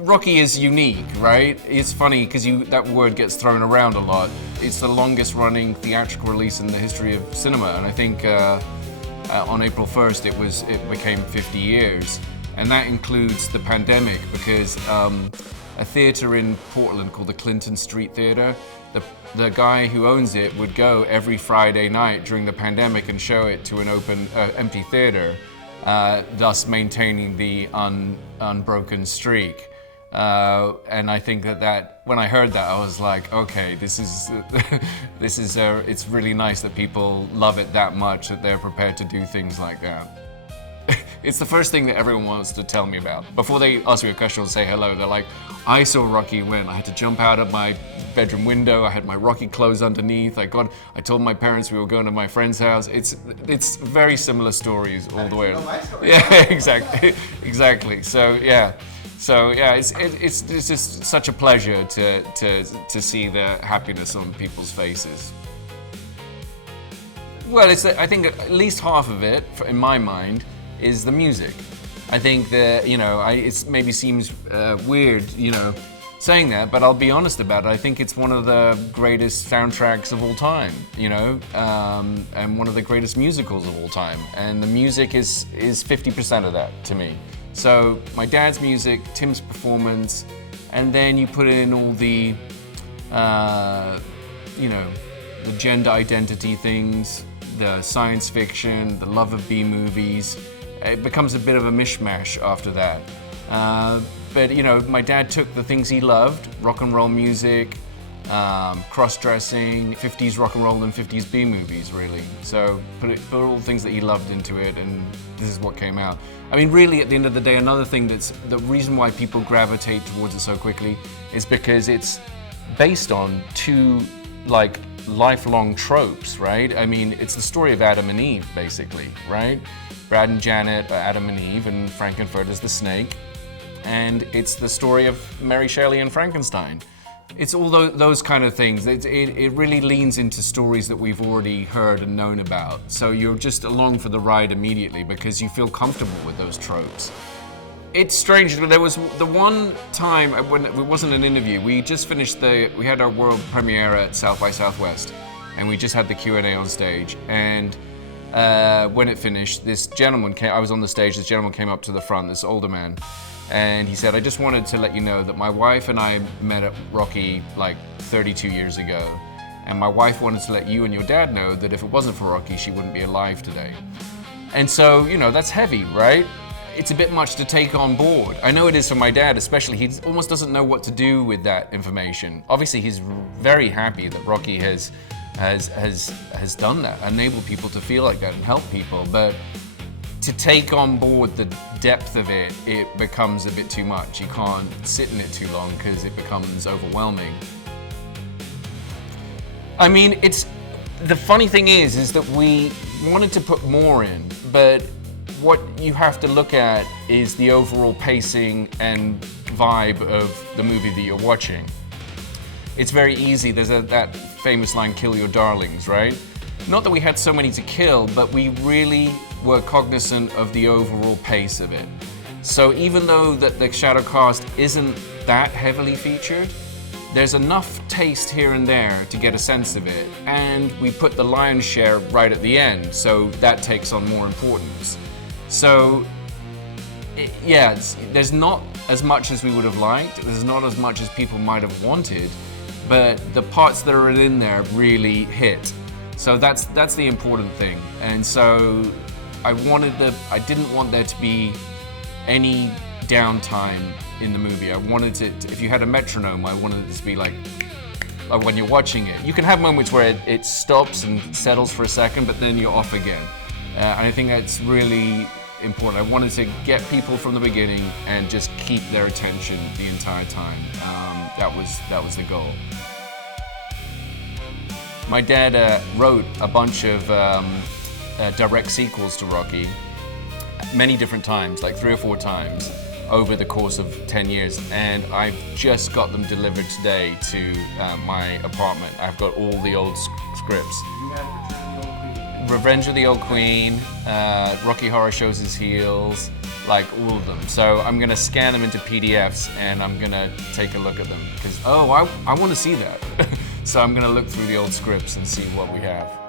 Rocky is unique, right? It's funny because that word gets thrown around a lot. It's the longest running theatrical release in the history of cinema, and I think on April 1st it became 50 years. And that includes the pandemic because a theater in Portland called the Clinton Street Theater, the guy who owns it would go every Friday night during the pandemic and show it to an open, empty theater, thus maintaining the unbroken streak. And I think that when I heard that, I was like, okay, this is it's really nice that people love it that much that they're prepared to do things like that. It's the first thing that everyone wants to tell me about. Before they ask me a question or say hello, they're like, I saw Rocky when I had to jump out of my bedroom window, I had my Rocky clothes underneath, I told my parents we were going to my friend's house. It's very similar stories all the way. Yeah, exactly. So yeah, it's just such a pleasure to see the happiness on people's faces. Well, I think at least half of it, in my mind, is the music. I think that, it maybe seems weird, saying that, but I'll be honest about it. I think it's one of the greatest soundtracks of all time, and one of the greatest musicals of all time. And the music is 50% of that to me. So my dad's music, Tim's performance, and then you put in all the, the gender identity things, the science fiction, the love of B-movies. It becomes a bit of a mishmash after that. But my dad took the things he loved, rock and roll music, cross-dressing, 50s rock and roll and 50s B-movies, really. So put all the things that he loved into it, and this is what came out. I mean, really, at the end of the day, another thing that's the reason why people gravitate towards it so quickly is because it's based on two, lifelong tropes, right? I mean, it's the story of Adam and Eve, basically, right? Brad and Janet are Adam and Eve, and Frankenfurter's the snake. And it's the story of Mary Shelley and Frankenstein. It's all those kind of things. It really leans into stories that we've already heard and known about. So you're just along for the ride immediately because you feel comfortable with those tropes. It's strange. There was the one time when it wasn't an interview. We just finished we had our world premiere at South by Southwest, and we just had the Q&A on stage. And when it finished, this gentleman came. I was on the stage. This gentleman came up to the front. This older man, and he said, "I just wanted to let you know that my wife and I met at Rocky 32 years ago, and my wife wanted to let you and your dad know that if it wasn't for Rocky, she wouldn't be alive today." And so, that's heavy, right? It's a bit much to take on board. I know it is for my dad, especially. He almost doesn't know what to do with that information. Obviously, he's very happy that Rocky has done that, enabled people to feel like that and help people. But to take on board the depth of it, it becomes a bit too much. You can't sit in it too long because it becomes overwhelming. I mean, the funny thing is that we wanted to put more in, but what you have to look at is the overall pacing and vibe of the movie that you're watching. It's very easy. There's that famous line, "Kill your darlings," right? Not that we had so many to kill, but we really were cognizant of the overall pace of it. So even though that the shadow cast isn't that heavily featured, there's enough taste here and there to get a sense of it, and we put the lion's share right at the end, so that takes on more importance. So, there's not as much as we would have liked, there's not as much as people might have wanted, but the parts that are in there really hit. So that's the important thing. And so I didn't want there to be any downtime in the movie. I wanted to, if you had a metronome, I wanted it to be like when you're watching it. You can have moments where it stops and settles for a second, but then you're off again. And I think that's really important. I wanted to get people from the beginning and just keep their attention the entire time. That was the goal. My dad wrote a bunch of direct sequels to Rocky many different times, like 3 or 4 times over the course of 10 years, and I've just got them delivered today to my apartment. I've got all the old scripts. Revenge of the Old Queen, Rocky Horror Shows His Heels, like all of them. So I'm gonna scan them into PDFs and I'm gonna take a look at them because, oh, I want to see that. So I'm gonna look through the old scripts and see what we have.